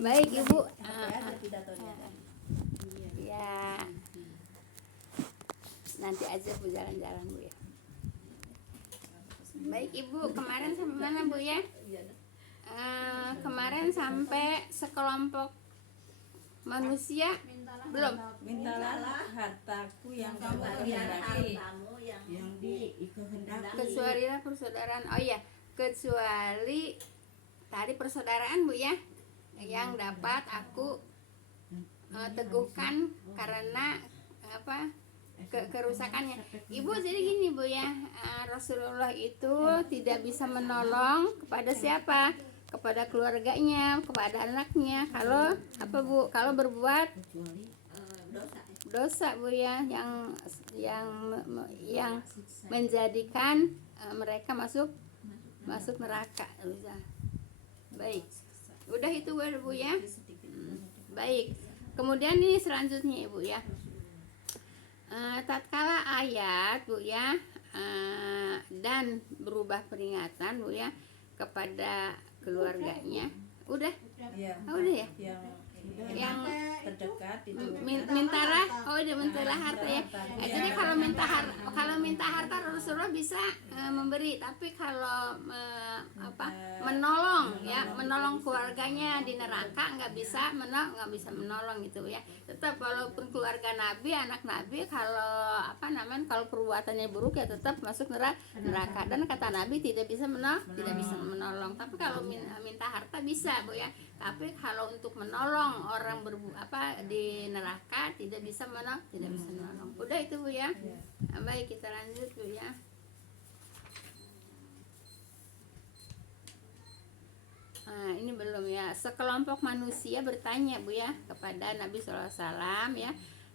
Baik Ibu. Ada pidatonya. Ya. Nanti aja Bu jalan-jalan Bu ya. Baik Ibu, kemarin sampai mana Bu ya? Kemarin sampai sekelompok manusia belum? Mintalah hartaku yang kamu kehendaki, yang dikehendaki. Kecuali persaudaraan. Oh iya, kecuali tadi persaudaraan Bu ya, yang dapat aku teguhkan karena apa kerusakannya. Ibu jadi gini Bu ya, Rasulullah itu tidak bisa menolong kepada siapa? Kepada keluarganya, kepada anaknya. Kalau apa Bu? Kalau berbuat dosa Bu ya, yang menjadikan mereka masuk neraka. Baik, udah itu Bu ya. Baik, kemudian ini selanjutnya Ibu ya. Tatkala ayat Bu ya, dan berubah peringatan Bu ya kepada keluarganya. Udah Ya, udah ya. yang terdekat itu Mintalah, mintalah harta ya. Jadi kalau minta harta Rasulullah bisa memberi, tapi kalau menolong keluarganya di neraka nggak bisa menolong gitu ya. Tetap walaupun keluarga Nabi, anak Nabi, kalau kalau perbuatannya buruk ya tetap masuk neraka. Dan kata Nabi tidak bisa menolong. Tapi kalau minta harta bisa Bu ya. Tapi kalau untuk menolong orang di neraka tidak bisa menolong. Udah itu Bu ya. Baik, kita lanjut Bu ya. Ini belum ya. Sekelompok manusia bertanya Bu ya kepada Nabi SAW ya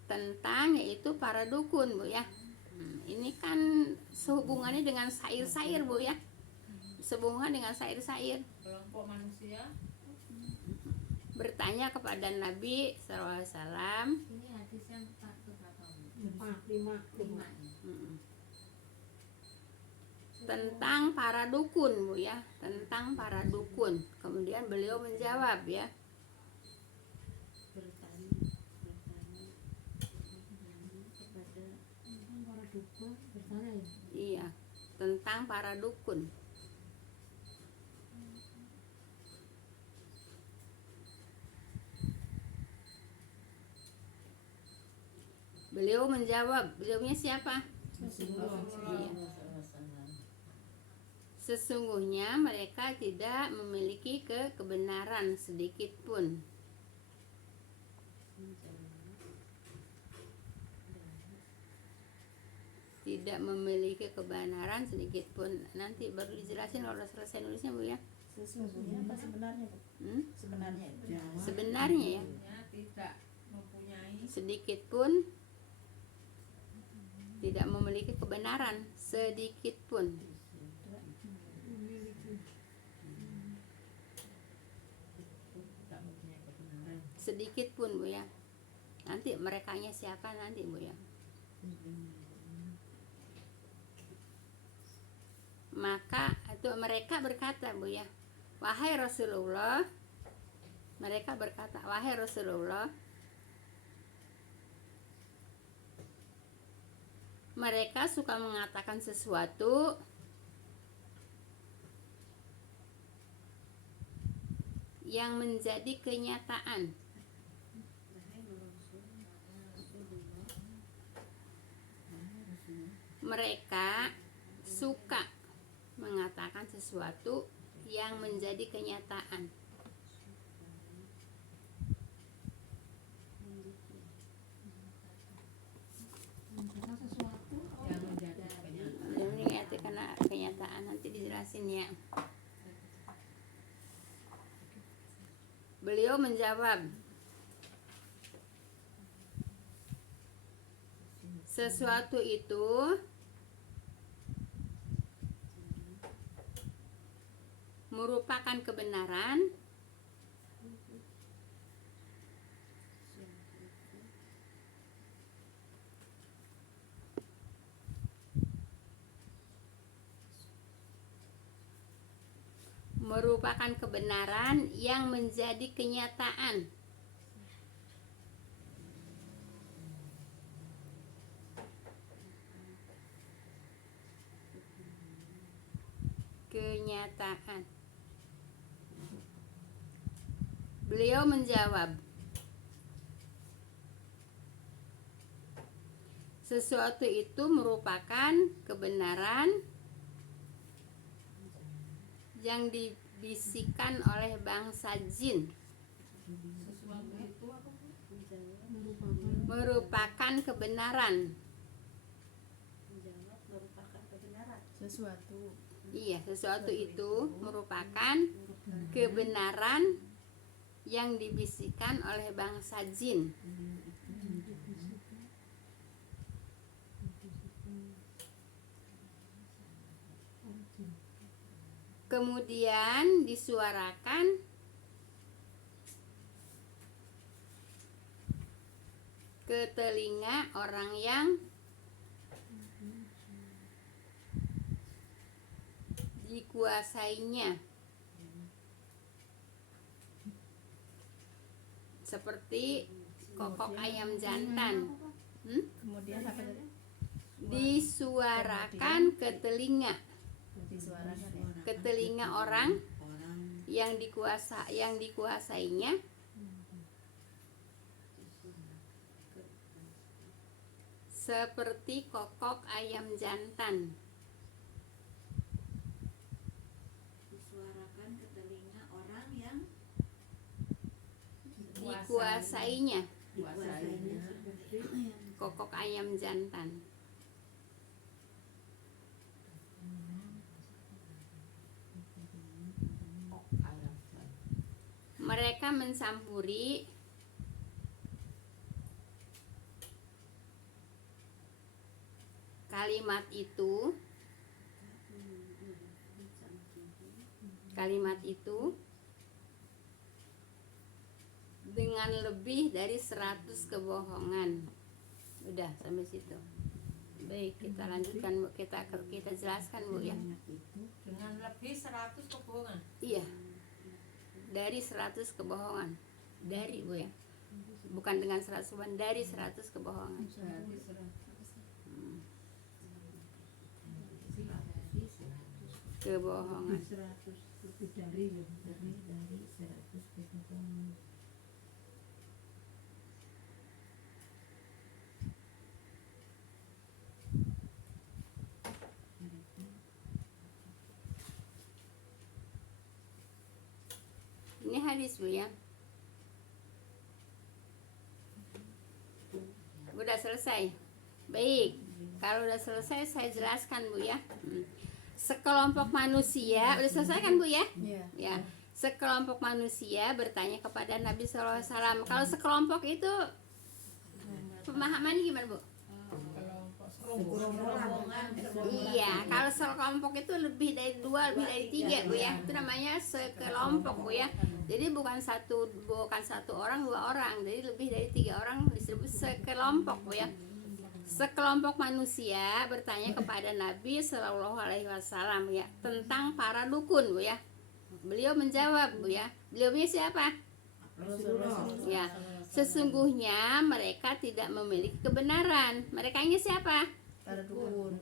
tentang yaitu para dukun Bu ya. Ini kan sehubungannya dengan sair-sair Bu ya. Sehubungan dengan sair-sair. kelompok manusia Bertanya kepada Nabi SAW. Ini hadis yang 5. Tentang para dukun Bu ya, tentang para dukun. Kemudian beliau menjawab ya. Iya, tentang para dukun. Beliau menjawab, beliaunya siapa? Iya. Sesungguhnya mereka tidak memiliki kebenaran sedikit pun. Tidak memiliki kebenaran sedikit pun. Nanti baru dijelasin kalau udah selesai nulisnya Bu ya. sesungguhnya apa sebenarnya Bu? Sebenarnya itu Sebenarnya ya, tidak mempunyai sedikit pun tidak memiliki kebenaran sedikit pun. Sedikit pun Bu ya. Nanti merekanya siapa nanti Bu ya. Maka itu mereka berkata Bu ya, wahai Rasulullah, mereka berkata, wahai Rasulullah, mereka suka mengatakan sesuatu yang menjadi kenyataan. Mereka suka mengatakan sesuatu yang menjadi kenyataan. yang menjadi kenyataan. Ini karena kenyataan nanti dijelasin ya. Beliau menjawab, sesuatu itu merupakan kebenaran merupakan kebenaran yang menjadi kenyataan. Kenyataan. Beliau menjawab, sesuatu itu merupakan kebenaran yang dibisikkan oleh bangsa jin. Sesuatu itu apa? Merupakan kebenaran. Menjawab merupakan kebenaran. Sesuatu. Iya, sesuatu itu merupakan kebenaran yang dibisikkan oleh bangsa jin. Kemudian disuarakan ke telinga orang yang dikuasainya, seperti kokok ayam jantan. Kemudian apa tadi? Disuarakan ke telinga Disuarakan ya. ke telinga orang yang dikuasainya, seperti kokok ayam jantan. Disuarakan ke telinga orang yang Dikuasainya, dikuasainya seperti kokok ayam jantan. Mereka mencampuri kalimat itu dengan lebih dari 100 kebohongan. Udah sampai situ. Baik, kita lanjutkan Bu, kita jelaskan Bu ya. Dengan lebih 100 kebohongan. Iya. Dari 100 kebohongan. Dari Bu ya. Bukan dengan 100 kebohongan, dari 100 kebohongan. Kebohongan. 100 lebih dari 100 kebohongan. Ini hadis Bu ya. Udah selesai. Baik. Kalau udah selesai saya jelaskan Bu ya. Sekelompok manusia, udah selesai kan Bu ya? Iya. Ya. Sekelompok manusia bertanya kepada Nabi SAW. Kalau sekelompok itu pemahaman gimana Bu? Iya, kalau sekelompok itu lebih dari 2, lebih dari 3 Bu ya. Itu namanya sekelompok Bu ya. Jadi bukan satu orang, 2 orang. Jadi lebih dari 3 orang disebut sekelompok Bu ya. Sekelompok manusia bertanya kepada Nabi Shallallahu Alaihi Wasallam ya tentang para dukun Bu ya. Beliau menjawab Bu ya. Beliaunya siapa? Ya, sesungguhnya mereka tidak memiliki kebenaran. Merekanya siapa? Para dukun.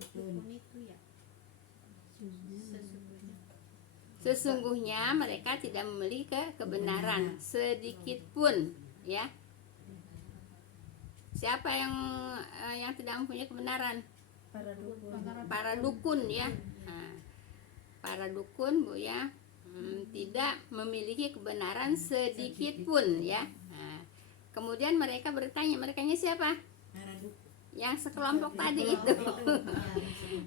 Sesungguhnya mereka tidak memiliki kebenaran sedikit pun ya. Siapa yang tidak mempunyai kebenaran? Para dukun. Para dukun ya. Nah, para dukun Bu ya, tidak memiliki kebenaran sedikit pun ya. Nah, kemudian mereka bertanya, merekanya siapa? Yang sekelompok tadi itu.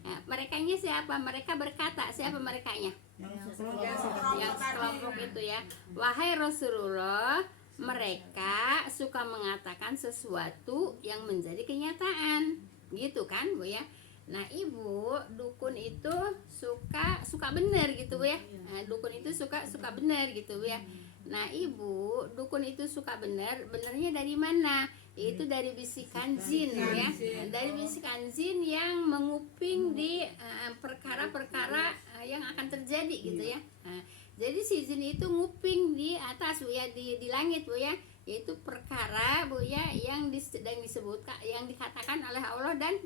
Nah, merekanya siapa? Mereka berkata, siapa merekanya? Yang sekelompok itu ya. Wahai Rasulullah, mereka suka mengatakan sesuatu yang menjadi kenyataan, gitu kan Bu ya. Nah Ibu, dukun itu suka benar gitu Bu ya. Nah, dukun itu suka benar gitu Bu ya. Nah Ibu, dukun itu suka benernya dari mana? Itu dari bisikan jin ya. Dari bisikan jin yang menguping di perkara-perkara yang akan terjadi gitu ya. Nah, Jadi si jin itu nguping di atas Bu ya, di langit Bu ya, yaitu perkara Bu ya yang sedang disebutkan, yang dikatakan oleh Allah dan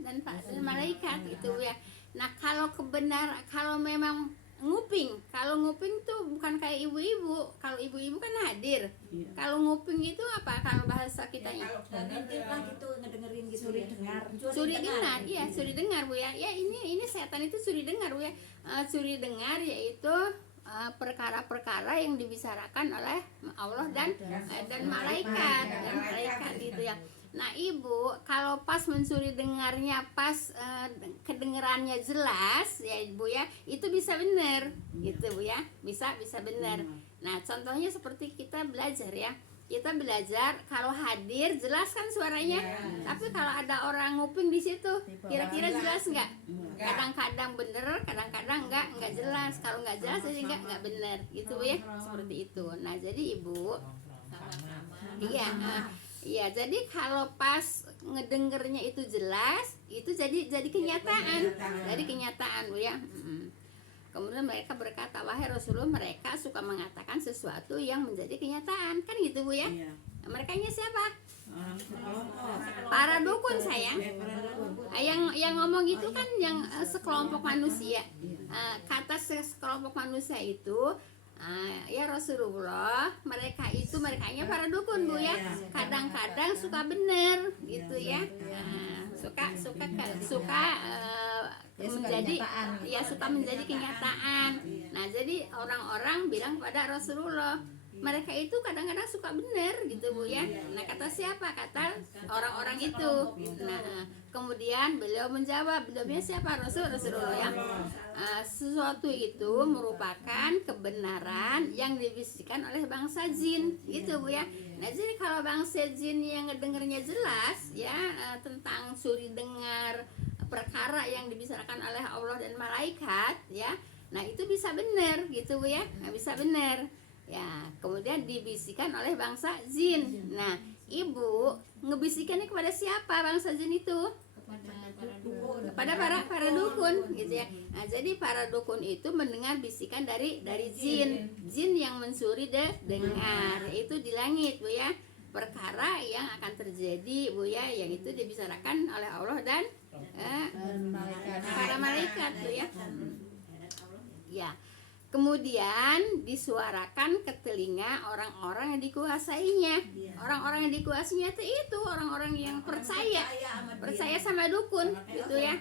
malaikat itu Bu ya. Nah kalau kalau memang kalau nguping tuh bukan kayak ibu-ibu. Kalau ibu-ibu kan hadir. Iya. Kalau nguping itu apa kalau bahasa kitanya? Ngintip lah gitu, ngedengerin gitu. Suri dengar. Suri dengar, iya suri dengar Bu ya. Ya ini setan itu suri dengar Bu ya. Suri dengar yaitu perkara-perkara yang dibicarakan oleh Allah dan malaikat gitu ya. Nah ibu kalau pas mencuri dengarnya pas kedengerannya jelas ya ibu ya, itu bisa benar gitu Bu ya, bisa benar. Nah contohnya seperti kita belajar ya, kita belajar kalau hadir jelas kan suaranya, tapi kalau ada orang nguping di situ kira-kira jelas nggak? Kadang-kadang bener, kadang-kadang nggak jelas. Kalau nggak jelas jadi nggak bener gitu Bu ya, seperti itu. Nah jadi ibu iya jadi kalau pas ngedengernya itu jelas, itu jadi kenyataan, Bu ya. Kemudian mereka berkata, wahai Rasulullah, mereka suka mengatakan sesuatu yang menjadi kenyataan, kan gitu Bu ya. Iya. Merekanya siapa? Orang sekelompok. Para dukun sayang. Yang ngomong itu kan yang sekelompok manusia. Kata sekelompok manusia itu ya Rasulullah, merekanya para dukun Bu ya. Kadang-kadang suka bener gitu ya. Suka menjadi suka menjadi kenyataan. Nah, jadi orang-orang bilang pada Rasulullah, mereka itu kadang-kadang suka benar gitu Bu ya. Nah kata siapa? Kata orang-orang itu. Nah kemudian beliau menjawab, beliaunya siapa? Rasulullah ya. Sesuatu itu merupakan kebenaran yang dibisikkan oleh bangsa jin gitu Bu ya. Nah jadi kalau bangsa jin yang ngedengernya jelas ya, tentang suri dengar perkara yang dibicarakan oleh Allah dan malaikat ya, nah itu bisa benar gitu Bu ya. Nah bisa benar ya, kemudian dibisikkan oleh bangsa jin. Nah ibu ngebisikannya kepada siapa bangsa jin itu? Kepada para dukun gitu ya. Nah jadi para dukun itu mendengar bisikan dari jin yang mencuri dengar, itu di langit Bu ya, perkara yang akan terjadi Bu ya, yang itu dibicarakan oleh Allah dan para malaikat Bu ya. Ya. Kemudian disuarakan ke telinga orang-orang yang dikuasainya. Orang-orang yang dikuasainya itu orang-orang yang percaya sama dukun gitu ya.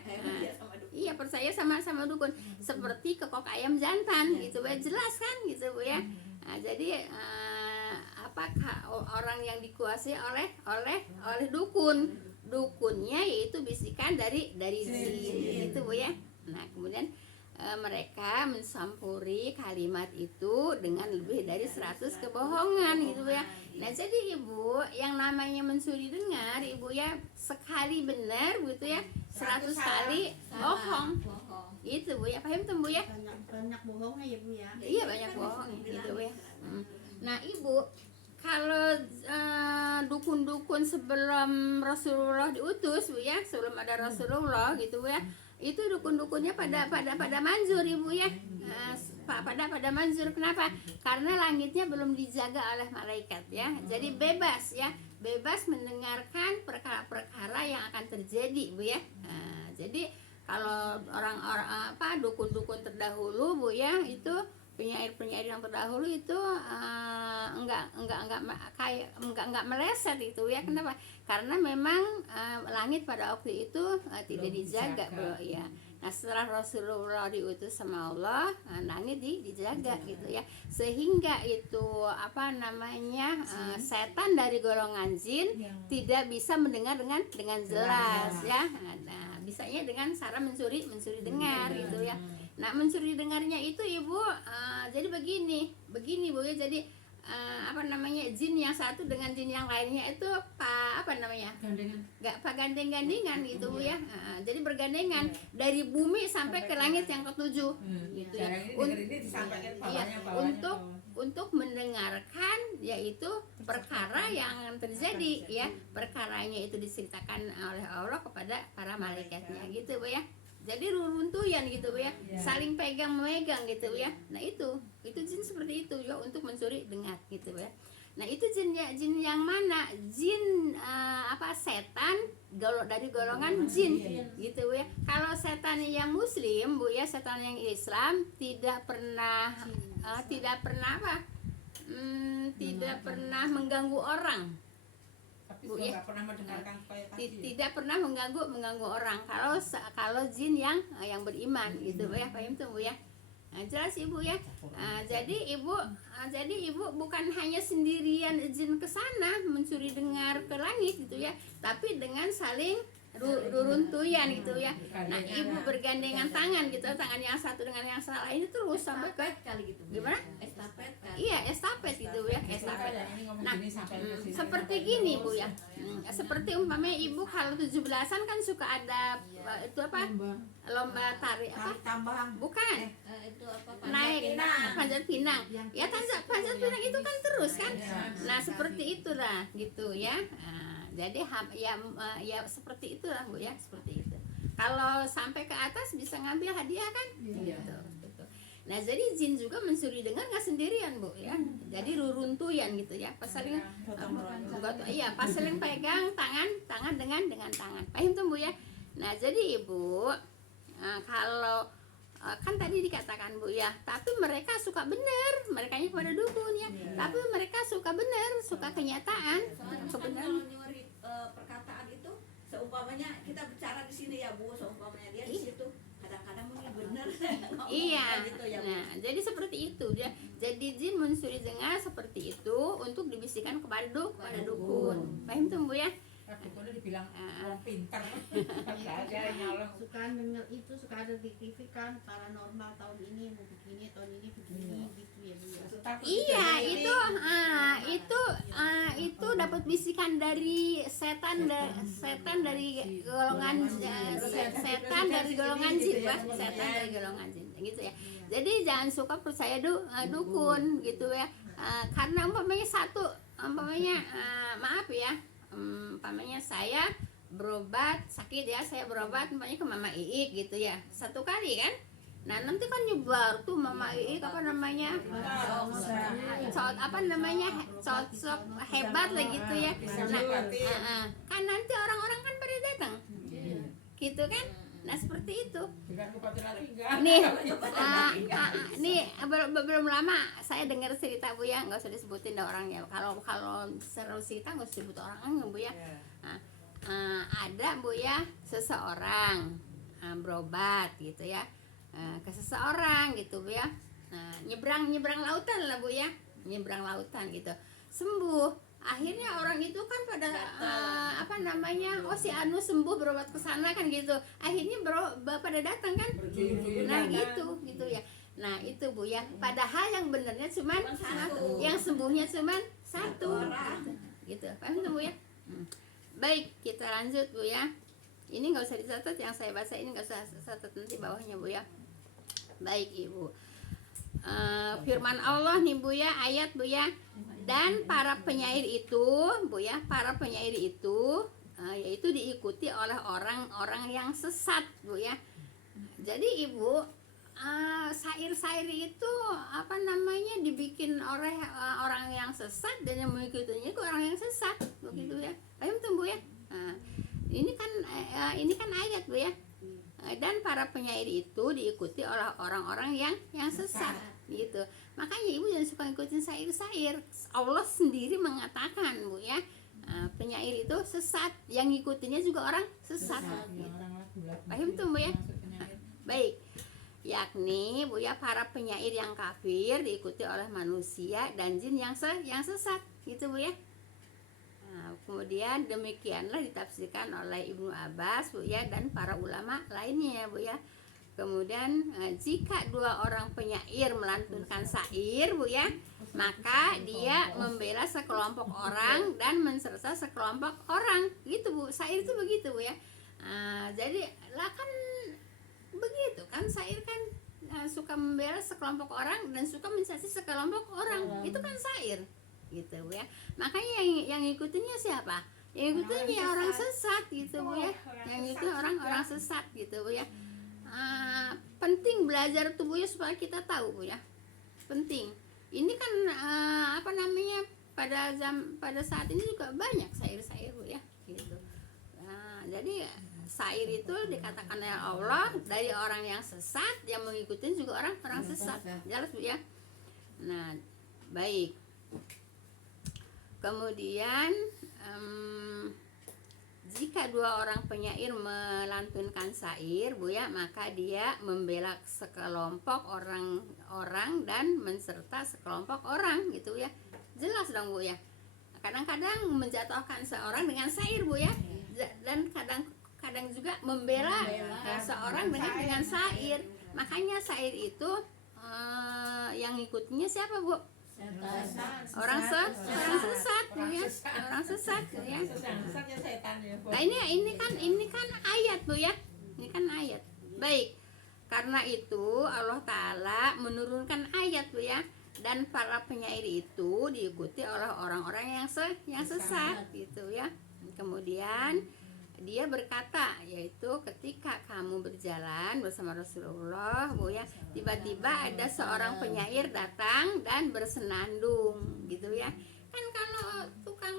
Iya percaya sama dukun, seperti kekok ayam jantan gitu ya, jelas kan gitu Bu ya. Nah, jadi apakah orang yang dikuasai oleh dukunnya yaitu bisikan dari jin gitu Bu ya. Nah kemudian mereka mencampuri kalimat itu dengan lebih dari 100 kebohongan gitu ya. Nah jadi ibu, yang namanya mencuri dengar ibu ya, sekali benar gitu ya, 100 kali bohong itu Bu ya. Paham tuh Bu ya? Banyak bohongnya ya Bu ya. Iya banyak bohong gitu Bu ya. Nah ibu, kalau dukun-dukun sebelum Rasulullah diutus Bu ya, sebelum ada Rasulullah gitu Bu ya, itu dukun-dukunnya pada manjur Ibu ya. Pada manjur. Kenapa? Karena langitnya belum dijaga oleh malaikat ya. Jadi bebas ya, bebas mendengarkan perkara-perkara yang akan terjadi Bu ya. Jadi kalau orang-orang dukun-dukun terdahulu Bu ya, itu penyair yang terdahulu itu enggak meleset itu ya. Kenapa? Karena memang langit pada waktu itu tidak dijaga bro ya. Nah setelah Rasulullah diutus sama Allah, langit dijaga gitu ya, sehingga itu setan dari golongan jin tidak bisa mendengar dengan jelas ya. Nah bisanya dengan cara mencuri dengar gitu ya. Nah mencuri dengarnya itu ibu, jadi begini Bu ya. Jadi jin yang satu dengan jin yang lainnya itu gandeng-gandengan gitu Bu ya. Jadi bergandengan dari bumi sampai ke langit yang ketujuh gitu ya. Untuk mendengarkan yaitu perkara yang akan terjadi ya. Perkaranya itu diceritakan oleh Allah kepada para malaikatnya gitu Bu ya. jadi reruntuhan gitu Bu ya, saling pegang memegang gitu Bu ya. Nah itu jin seperti itu ya, untuk mencuri dengar gitu Bu ya. Nah itu jin yang mana? Jin setan dari golongan jin gitu Bu ya. Kalau setan yang muslim Bu ya, setan yang Islam tidak pernah tidak pernah mengganggu orang. Bu ya, pernah mendengarkan tidak pernah mengganggu orang. Kalau jin yang beriman gitu Bu ya, paham tuh Bu ya. Nah, jelas Ibu ya. Jadi ibu bukan hanya sendirian izin ke sana mencuri dengar ke langit gitu ya, tapi dengan saling reruntuhan gitu ya. Nah ibu bergandengan tangan gitu, tangan yang satu dengan yang lain itu terus sampai ke kali gitu. gimana? Estafet kan. Iya, estafet gitu ya, estafet. Nah, seperti gini Bu ya. Seperti umpamanya ibu kalau 17-an kan suka ada itu apa? Lomba tari apa? tambahan Bukan. Itu apa? Naik panjat pinang. Ya panjat pinang itu kan terus kan. Nah, seperti itulah gitu ya. Jadi ya seperti itulah Bu ya, seperti itu. Kalau sampai ke atas bisa ngambil hadiah kan? Gitu. Nah jadi jin juga mencuri dengar nggak sendirian Bu ya, jadi reruntuhan gitu ya, pas saling pas saling pegang tangan dengan tangan, paham tuh Bu ya. Nah jadi Ibu kalau kan tadi dikatakan Bu ya, tapi mereka suka benar, mereka pada dukun ya, tapi mereka suka benar, suka kenyataan, kebenaran. Nyuri perkataan itu, seumpamanya kita bicara di sini ya Bu, seumpamanya dia di situ kadang-kadang mungkin benar. Iya, gitu ya, Bu. nah jadi seperti itu dia. Jadi jin mencuri dengar seperti itu untuk dibisikkan kepada dukun. Paham tuh Bu ya? dukunnya dibilang orang pintar aja nyolong. Suka denger itu, suka ada di TV kan paranormal tahun ini mau begini, tahun ini begini gitu ya Bu ya. Iya, itu dapat bisikan dari setan dari golongan setan dari golongan jin, Pak. Setan dari golongan jin gitu ya. Jadi jangan suka percaya dukun gitu ya. Karena umpamanya maaf ya. Umpamanya saya berobat sakit ya, saya berobat umpamanya ke Mama Iik gitu ya. Satu kali kan. Nah nanti kan nyebar tuh Mama Iik cocok hebat lah gitu ya. Nah, kan nanti orang-orang kan pada datang gitu kan. Nah seperti itu nih belum lama saya dengar cerita Bu ya, nggak usah disebutin dah orangnya. Kalau seru cerita nggak usah disebut orangnya Bu ya. Ada Bu ya seseorang berobat gitu ya, ke seseorang gitu Bu ya, nyebrang lautan lah Bu ya, nyebrang lautan gitu, sembuh. Akhirnya orang itu kan pada si Anu sembuh berobat ke sana kan gitu. Akhirnya pada datang kan. Nah gitu ya. Nah itu Bu ya. Padahal yang benernya cuman satu, yang sembuhnya cuman satu. Gitu. Paham tuh Bu ya? Baik, kita lanjut Bu ya. Ini nggak usah dicatat, yang saya baca ini nggak usah catat nanti bawahnya Bu ya. Baik Ibu. Firman Allah nih Bu ya, ayat Bu ya. Dan para penyair itu Bu ya, yaitu diikuti oleh orang-orang yang sesat Bu ya. Jadi Ibu, syair-syair itu dibikin oleh orang yang sesat, dan yang mengikutinya itu orang yang sesat begitu ya. Paham tuh Bu ya? Ini kan ayat Bu ya. Dan para penyair itu diikuti oleh orang-orang yang sesat gitu. Makanya Ibu jangan suka ikutin syair-syair. Allah sendiri mengatakan Bu ya, penyair itu sesat, yang ngikutinnya juga orang sesat. Paham tuh Bu ya? Baik. Yakni Bu ya, para penyair yang kafir diikuti oleh manusia dan jin yang sesat gitu Bu ya. Kemudian demikianlah ditafsirkan oleh Ibnu Abbas Bu ya, dan para ulama lainnya Bu ya. Kemudian jika dua orang penyair melantunkan syair Bu ya, maka dia membela sekelompok orang dan mensersa sekelompok orang gitu Bu. Syair itu begitu Bu ya. Jadi lah kan begitu kan, syair kan suka membela sekelompok orang dan suka mencaci sekelompok orang. Itu kan syair gitu Bu ya. Makanya yang ngikutinnya siapa? Yang ngikutinnya orang sesat gitu Bu ya. Yang itu orang sesat gitu Bu ya. penting belajar tuh Bu ya, supaya kita tahu Bu ya, penting. Ini kan apa namanya, pada saat ini juga banyak syair-syair Bu ya gitu. Jadi syair itu dikatakan oleh Allah dari orang yang sesat, yang mengikuti juga orang sesat, jelas Bu ya. Nah baik, kemudian jika dua orang penyair melantunkan syair Bu ya, maka dia membela sekelompok orang dan menserta sekelompok orang gitu ya, jelas dong Bu ya. Kadang-kadang menjatuhkan seorang dengan syair Bu ya, dan kadang juga membela seorang dengan syair. Makanya syair itu yang ngikutnya siapa Bu? Orang sesat Bu ya, orang sesat Bu ya. Nah ini kan ayat Bu ya, ini kan ayat. Baik, karena itu Allah Ta'ala menurunkan ayat Bu ya, dan para penyair itu diikuti oleh orang-orang yang sesat gitu ya. Kemudian dia berkata, yaitu ketika kamu berjalan bersama Rasulullah Bu ya, tiba-tiba ada seorang penyair datang dan bersenandung gitu ya. Kan kalau tukang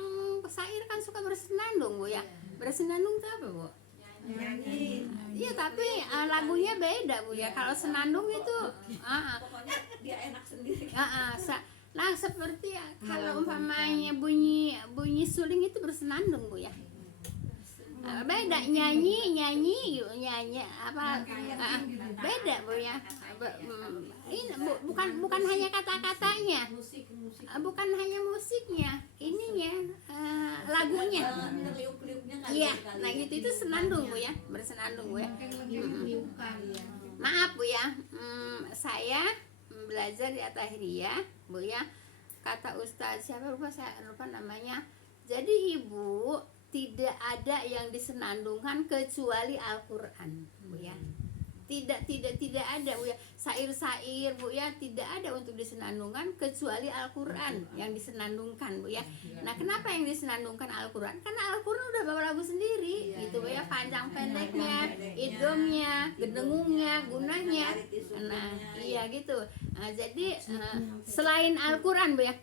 syair kan suka bersenandung Bu ya. Bersenandung itu apa Bu? Nyanyi. Iya, tapi lagunya beda Bu ya. Kalau senandung itu Pokoknya dia enak sendiri. nah seperti kalau umpamanya bunyi suling itu bersenandung Bu ya. Beda nyanyi apa beda Bu ya. Ini bukan hanya kata-katanya, bukan hanya musiknya, ininya lagunya. Iya, nah gitu itu senandung Bu ya, bersenandung Bu ya. Maaf Bu ya, saya belajar di At-Tahiriyah Bu ya, kata Ustaz siapa saya lupa namanya. Jadi Ibu, tidak ada yang disenandungkan kecuali Al-Quran Bu ya. Tidak ada Bu ya. Syair-syair Bu ya, tidak ada untuk disenandungkan kecuali Al-Quran yang disenandungkan Bu ya. Nah kenapa yang disenandungkan Al-Quran? Karena Al-Quran udah bawa lagu sendiri gitu Bu ya, panjang pendeknya, idghamnya, gedengungnya, gunanya. Nah iya gitu. Jadi selain Al-Quran Bu ya,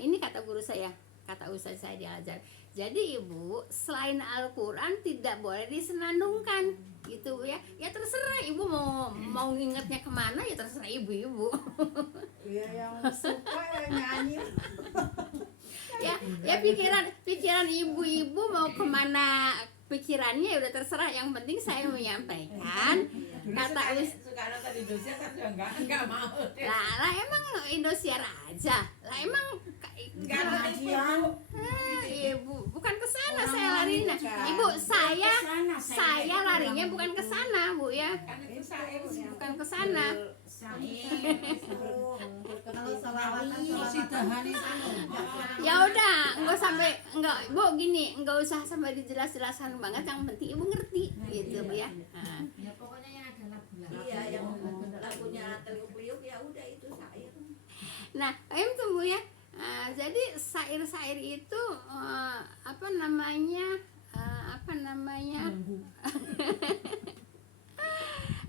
ini kata guru saya, kata ustaz saya di Al-Azhar. Jadi Ibu, selain Al-Quran tidak boleh disenandungkan gitu Bu ya. Ya terserah Ibu mau ingetnya kemana, ya terserah Ibu. Iya, yang suka yang nyanyi. ya pikiran ibu-ibu mau kemana pikirannya, ya udah terserah. Yang penting saya menyampaikan kata suka nonton Indosiar kan juga enggak mau. lah emang Indosiar aja lah, emang Enggak mau. Ibu bukan ke sana saya larinya. Ibu saya larinya bukan ke sana Bu ya. Kan itu saya Bukan ke sana. Kalau salawatan Ya udah, enggak Bu gini, enggak usah sampai dijelas-jelaskan banget, yang penting Ibu ngerti gitu Bu ya. ya pokoknya yang ada lagu-lagu. Iya, yang lagunya Teliuk-liuk ya udah itu syair. Nah, itu Bu ya. Jadi syair-syair itu apa namanya?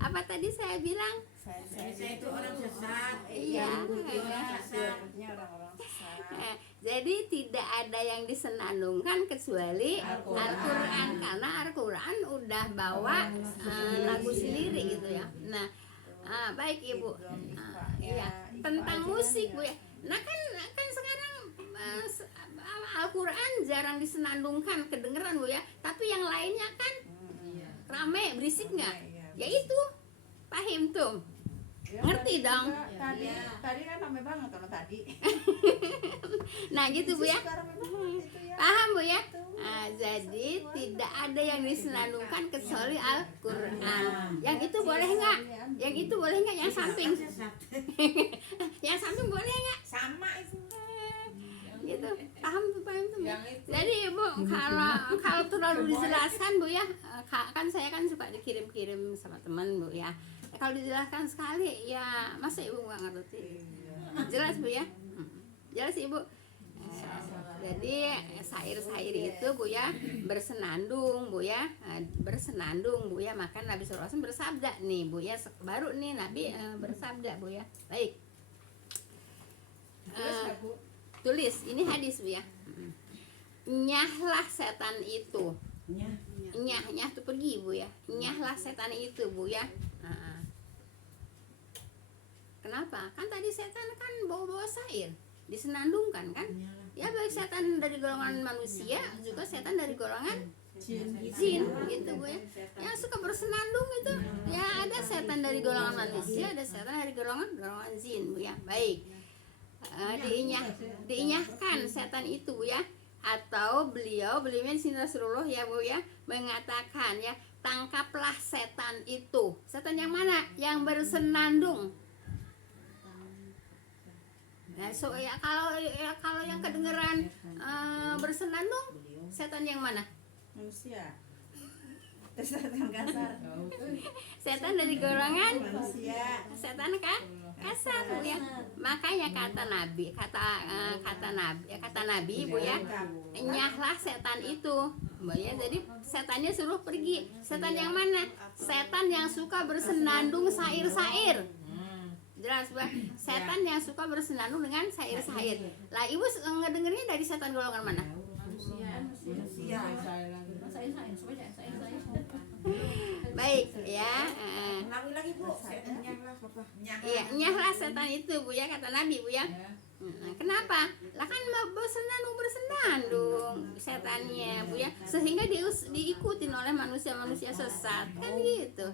Apa tadi saya bilang? Saya itu orang sesat. Iya. Orang-orang sesat. Jadi tidak ada yang disenandungkan kecuali Al-Quran, karena Al-Quran udah bawa lagu sendiri gitu ya. Nah, baik Ibu. Iya, tentang musik Bu ya. Nah kan sekarang Al-Quran jarang disenandungkan, kedengeran Bu ya. Tapi yang lainnya kan rame, berisik nggak? Ya itu, paham tuh. Ya, Ngerti tadi dong. juga, Tadi kan rame banget kalau tadi. Nah gitu Bu ya. Suka rame banget itu ya. Paham Bu ya? Jadi tidak ada yang disenandungkan kecuali Al-Quran. Yang itu boleh nggak? Yang itu boleh nggak? Yang samping? Yang samping boleh nggak? Sama itu. Gitu. Paham tuh Bu. Yang itu. Jadi Ibu kalau terlalu dijelaskan Bu ya, kan saya kan suka dikirim-kirim sama teman Bu ya. Kalau dijelaskan sekali ya masa Ibu nggak ngerti? Jelas Bu ya? Jelas Ibu? Jadi sair-sair itu Bu ya bersenandung Bu ya, bersenandung Bu ya. Maka Nabi SAW bersabda nih Bu ya, baru nih Nabi bersabda Bu ya. Baik. Tulis, ini hadis Bu ya. Nyahlah setan itu. Nyah tuh pergi Bu ya. Nyahlah setan itu Bu ya. Kenapa? Kan tadi setan kan bawa-bawa sair, disenandungkan kan? Ya baik setan dari golongan manusia, juga setan dari golongan jin gitu Bu ya. Yang suka bersenandung itu ya, ada setan dari golongan manusia, ada setan dari golongan jin Bu ya. Baik. Diinyahkan setan itu Bu ya. Atau beliau di sini Rasulullah ya Bu ya mengatakan ya, tangkaplah setan itu. Setan yang mana? Yang bersenandung. Nah, so ya kalau yang kedengeran bersenandung, setan yang mana? Manusia. Setan kasar. Setan dari golongan Manusia. setan kan kasar Bu ya. Makanya kata Nabi Bu ya, nyahlah setan itu Bu ya. Jadi setannya suruh pergi. Setan yang mana? Setan yang suka bersenandung sair-sair. Jelas Bu, setan yang suka bersenandung dengan sair-sair. Lah Ibu ngedengernya dari setan golongan mana? Baik ya. Ulangi lagi Bu. Iya, nyahlah setan itu Bu ya, kata Nabi Bu ya. Kenapa? Lah kan bersenandung setannya Bu ya, sehingga diikutin oleh manusia-manusia sesat kan gitu.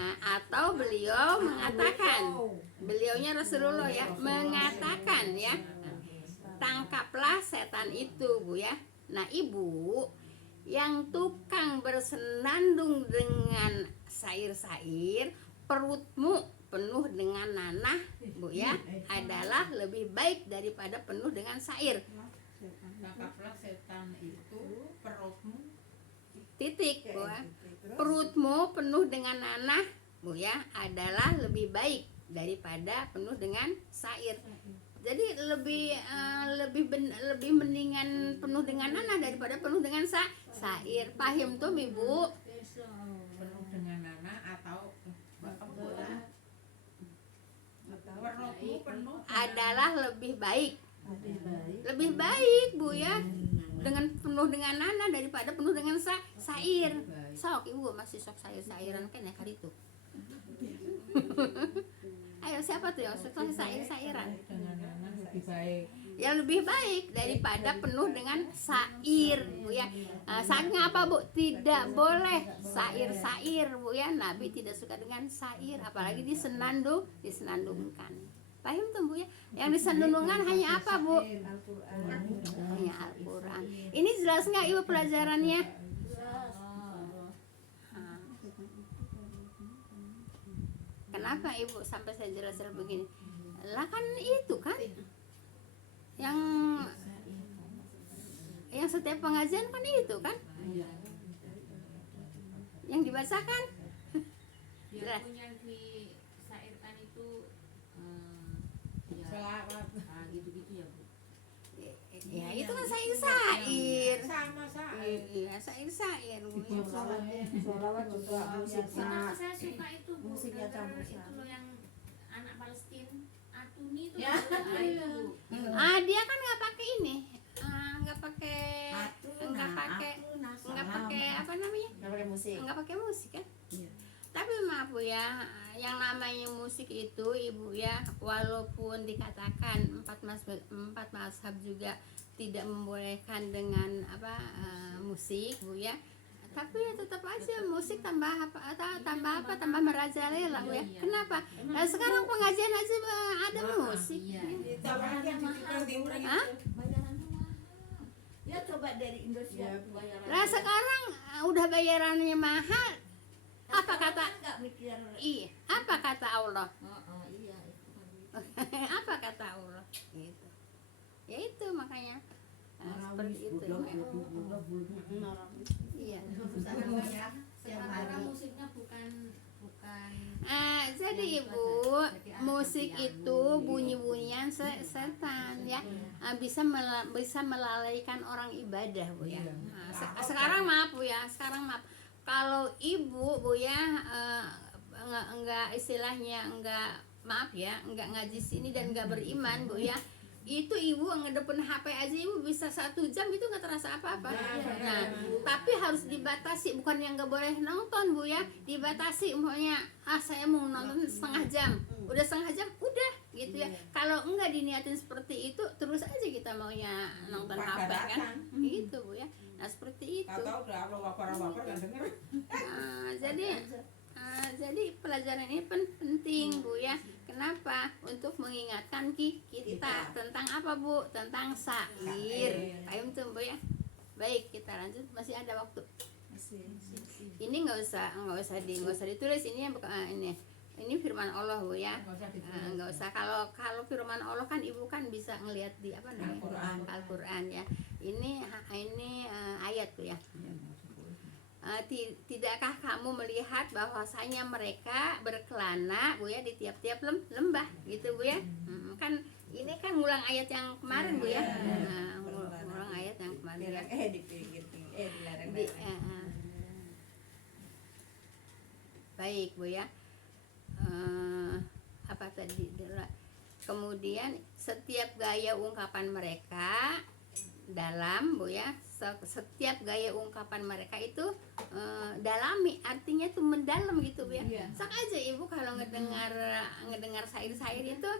Atau beliau mengatakan, beliaunya Rasulullah ya mengatakan ya, tangkaplah setan itu Bu ya. Nah Ibu yang tukang bersenandung dengan sair-sair, perutmu penuh dengan nanah Bu ya, adalah lebih baik daripada penuh dengan sair. Tangkaplah setan itu, perutmu Titik Bu ya. Perutmu penuh dengan nanah Bu ya, adalah lebih baik daripada penuh dengan sair. Jadi lebih mendingan penuh dengan nanah daripada penuh dengan sair. Paham tuh Ibu? penuh dengan nanah atau perutmu penuh Adalah lebih baik. Lebih baik Bu ya, dengan penuh dengan nanah daripada penuh dengan sair. Sok Ibu masih sok sair-sairan kan ya kali itu. Ayo siapa tuh yang suka sair-sairan? dengan nanah lebih baik. Yang lebih baik daripada penuh dengan sair Bu ya. Saking apa Bu? Tidak boleh sair-sair Bu ya. Nabi tidak suka dengan sair, apalagi disenandungkan. Paham tuh Bu ya? Yang disenandungkan hanya apa Bu? Hanya Al-Quran. Ini jelas nggak Ibu pelajarannya? Kenapa Ibu sampai saya jelas-jelas begini? Lah kan itu kan yang setiap pengajian kan itu kan yang dibacakan. Dia Jelas. punya di sairkan itu Selawat gitu-gitu ya Bu. Ya itu kan sair-sair. sama sair. Iya, sair-sair. Sholawat juga musiknya. Saya suka itu Bu, Musiknya denger campur itu sari. loh yang anak Palestina Atuni itu Ya. itu Bu. Dia kan nggak pakai ini, nggak pakai apa namanya, Nggak pakai musik. nggak pakai musik kan. Iya. Tapi maaf Bu ya, yang namanya musik itu Ibu ya, walaupun dikatakan empat mazhab juga tidak membolehkan dengan musik Bu ya, tapi ya tetap aja musik tambah merajalela Bu ya. Kenapa? Nah, sekarang pengajian aja ada musik. Iya. Ditawar yang dikurang Hah? Bayarannya mahal. Ya coba dari Indonesia bayaran. Nah sekarang udah bayarannya mahal. Apa kata? Enggak mikir. Iya. Apa kata Allah? Iya, itu kan. Apa kata Allah? Gitu. Ya itu makanya. Seperti itu. Iya. Karena musiknya bukan Jadi Ibu Bu, musik itu bunyi-bunyian setan ya. Bisa melalaikan orang ibadah Bu ya. Nah, sekarang maaf Bu ya, sekarang maaf. Kalau ibu Bu ya enggak istilahnya enggak, maaf ya, enggak ngaji sini dan enggak beriman Bu ya, itu ibu ngedepin HP aja ibu bisa 1 jam itu nggak terasa apa-apa. Nah, tapi harus dibatasi, bukan yang nggak boleh nonton Bu ya, dibatasi. Pokoknya saya mau nonton setengah jam, udah setengah jam udah gitu ya. Kalau enggak diniatin seperti itu, terus aja kita maunya nonton HP kan, gitu Bu ya. Nah seperti itu. Tahu udah apa wapar-wapar kan denger. Jadi pelajaran ini penting Bu ya. Kenapa? Untuk mengingatkan kita tentang apa Bu? Tentang syair. Paham tuh Bu ya. Baik, kita lanjut, masih ada waktu. Ini nggak usah ditulis, ini yang ini firman Allah Bu ya. Nggak usah. Kalau firman Allah kan ibu kan bisa ngelihat di apa namanya Al-Qur'an ya. Ini ayat Bu ya. Tidakkah kamu melihat bahwasanya mereka berkelana Bu ya di tiap-tiap lembah gitu Bu ya. Kan ini kan ngulang ayat yang kemarin Bu ya. Ngulang ayat yang kemarin ya. Dilarang. Baik Bu ya. Apa tadi? Kemudian setiap gaya ungkapan mereka dalam Bu ya, setiap gaya ungkapan mereka itu dalami, artinya tuh mendalam gitu Bu ya. Sak aja ibu kalau ngedengar syair-syair itu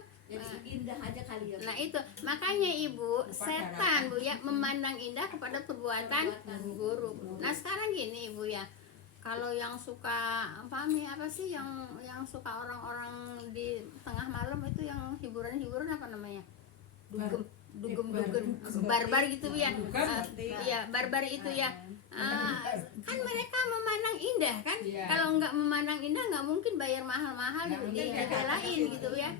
Indah aja kali ya. nah itu makanya ibu, setan Bu ya memandang indah kepada perbuatan buruk. Nah sekarang gini Ibu ya, kalau yang suka apa sih yang suka orang-orang di tengah malam itu yang hiburan apa namanya, dugem barbar gitu ya. Iya barbar itu ya. Kan mereka memandang indah kan. Kalau nggak memandang indah nggak mungkin bayar mahal-mahal dibelain gitu ya.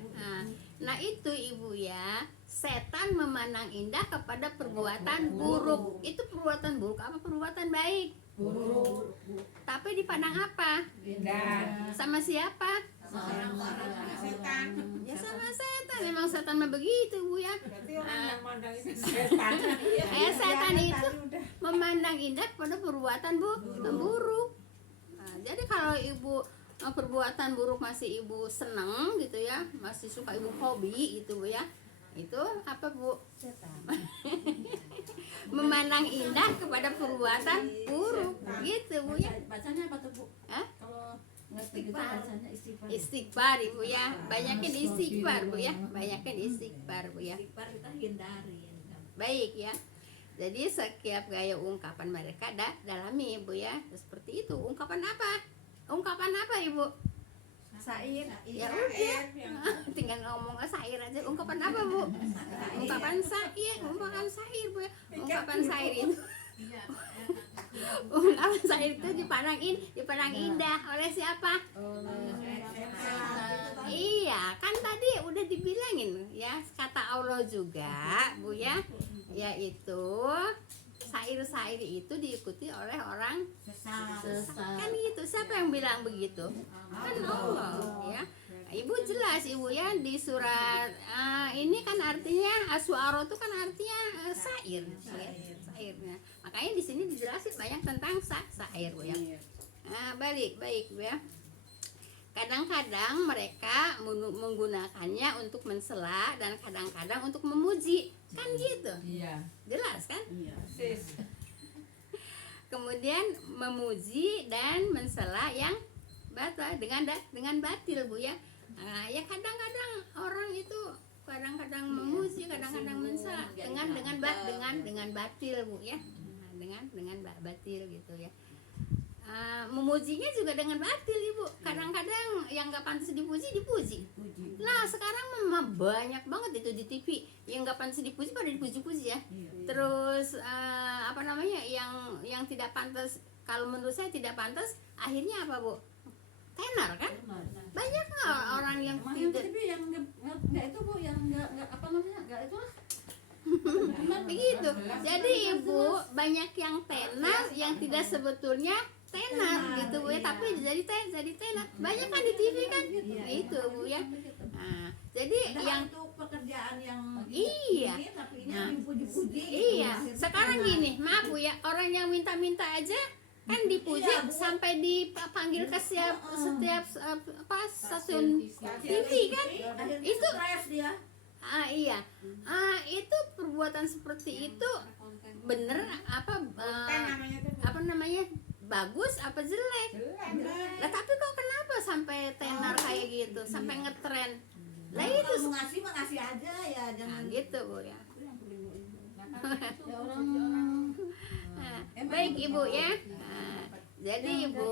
Nah itu ibu ya, setan memandang indah kepada perbuatan buruk. Itu perbuatan buruk apa perbuatan baik? Buruk. Tapi dipandang apa? Indah. Sama siapa? Setan. Ya sama setan. Memang setan mah begitu Bu ya. Berarti orang yang mandang itu setan. Setan itu memandang indah kepada perbuatan buruk. Nah, jadi kalau ibu perbuatan buruk masih ibu seneng gitu ya, masih suka ibu hobi gitu Bu ya, itu apa Bu? Setan. Memandang indah kepada perbuatan buruk gitu Bu ya. Bacanya apa tuh Bu? Hah? Kalau ngerti gitu bacanya istighfar. Istighfar Ibu ya, banyakin istighfar Bu ya, banyakin istighfar Bu ya. Istighfar kita hindari. Baik ya. Jadi setiap gaya ungkapan mereka dalami Ibu ya. Seperti itu. Ungkapan apa? Ungkapan apa Ibu? Sair. Ya udah. Tinggal ngomong syair aja. Ungkapan apa Bu? Ungkapan syair Bu ya. Ungkapan syair itu. Ungkapan syair itu dipandang indah oleh siapa? Iya, kan tadi udah dibilangin ya, kata Allah juga Bu ya, yaitu syair-syair itu diikuti oleh orang sesat. Kan gitu, siapa yang bilang begitu? Kan Allah ya. Ibu jelas Ibu ya di surat ini kan artinya As-Syu'ara itu kan artinya syair ya, syairnya. Makanya di sini dijelasin banyak tentang syair Bu ya. Nah, baik Bu ya. Kadang-kadang mereka menggunakannya untuk mencela dan kadang-kadang untuk memuji. Kan gitu. Iya. Jelas kan? Iya. Kemudian memuji dan mencela yang batal dengan batil Bu ya. Nah, ya kadang-kadang orang itu kadang-kadang memuji, kadang-kadang mencela dengan batil Bu ya. Dengan batil gitu ya. Memujinya juga dengan batil Ibu. Kadang-kadang yang nggak pantas dipuji. Nah sekarang memang banyak banget itu di TV yang nggak pantas dipuji pada dipuji-puji ya. Terus apa namanya yang tidak pantas, kalau menurut saya tidak pantas, akhirnya apa Bu? Tenar kan? Banyak nggak orang yang tidak yang nggak itu Bu, yang nggak apa namanya, nggak itu begitu. Jadi Ibu banyak yang tenar yang tidak sebetulnya tenar gitu Bu ya, tapi jadi tenar. Banyak kan di TV kan, itu Bu ya. Nah, jadi Padahal yang itu pekerjaan yang Iya. ini, tapi ini Nah, dipuji-puji gitu. iya, sekarang gini, maaf Bu ya, orang yang minta-minta aja kan dipuji Iya, Bu. sampai dipanggil ke setiap stasiun TV kan. Akhirnya Itu stres dia. iya. Itu perbuatan seperti itu bener apa apa namanya? Bagus apa jelek? Lah tapi kok kenapa sampai tenar kayak gitu, sampai ngetren? Lah itu Kalau mau ngasih mah ngasih aja ya, nah, jangan gitu Bu ya. Ya orang Nah, baik Ibu ya. Nah, jadi Ibu,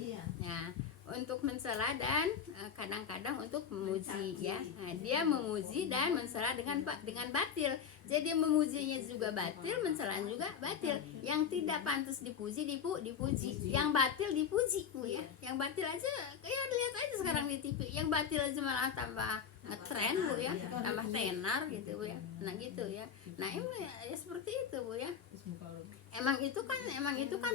iya. nah, untuk mencela dan kadang-kadang untuk memuji ya. Nah, dia memuji dan mencela dengan batil. Jadi memujinya juga batil, mencelanya juga batil. Yang tidak pantas dipuji dipuji. Yang batil dipuji Bu ya. Yang batil aja ya lihat aja sekarang di TV. Yang batil aja malah tambah ngetren Bu ya, tambah tenar gitu Bu ya. Nah gitu ya. Nah, emang ya seperti itu Bu ya. Emang itu kan